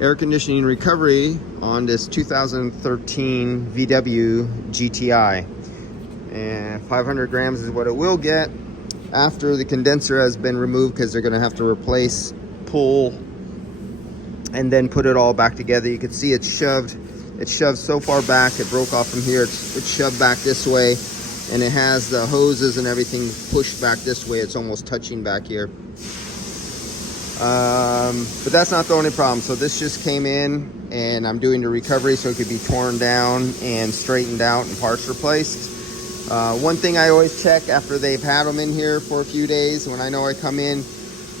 air conditioning recovery on this 2013 VW GTI. And 500 grams is what it will get after the condenser has been removed, because they're going to have to replace, pull, and then put it all back together. You can see it's shoved so far back, it broke off from here. It's shoved back this way, and it has the hoses and everything pushed back this way. It's almost touching back here. But that's not the only problem. So this just came in, and I'm doing the recovery so it could be torn down and straightened out and parts replaced. One thing I always check after they've had them in here for a few days, when I know I come in,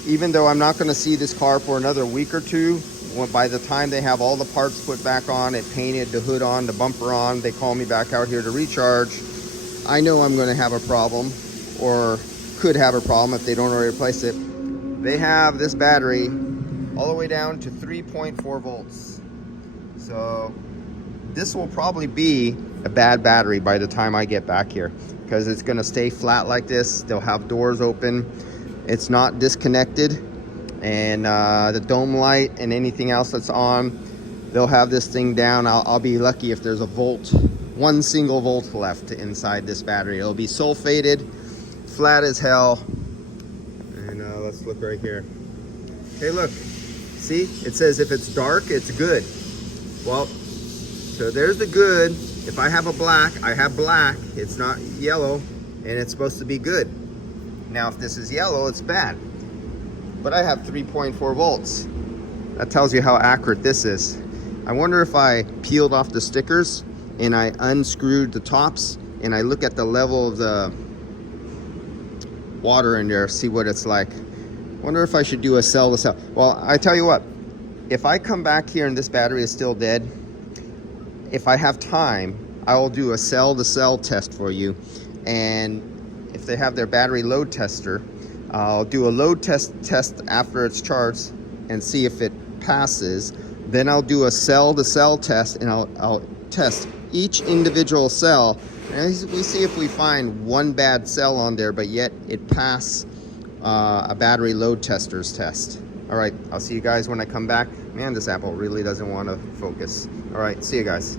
even though I'm not going to see this car for another week or two, by the time they have all the parts put back on, it painted, the hood on, the bumper on, they call me back out here to recharge, I know I'm going to have a problem, or could have a problem if they don't already replace it. They have this battery all the way down to 3.4 volts. So this will probably be a bad battery by the time I get back here, because it's going to stay flat like this. They'll have doors open. It's not disconnected. And the dome light and anything else that's on, they'll have this thing down. I'll be lucky if there's a volt, one single volt left inside this battery. It'll be sulfated, flat as hell. And let's look right here. Okay, look, see, it says if it's dark, it's good. Well, so there's the good. If I have a black, I have black. It's not yellow, and it's supposed to be good. Now, if this is yellow, it's bad. But I have 3.4 volts. That tells you how accurate this is. I wonder if I peeled off the stickers and I unscrewed the tops and I look at the level of the water in there, see what it's like. Wonder if I should do a cell to cell. Well, I tell you what, if I come back here and this battery is still dead, if I have time, I will do a cell to cell test for you. And if they have their battery load tester, I'll do a load test after it's charged and see if it passes. Then I'll do a cell-to-cell test, and I'll test each individual cell. And we see if we find one bad cell on there, but yet it passed a battery load tester's test. All right, I'll see you guys when I come back. Man, this Apple really doesn't want to focus. All right, see you guys.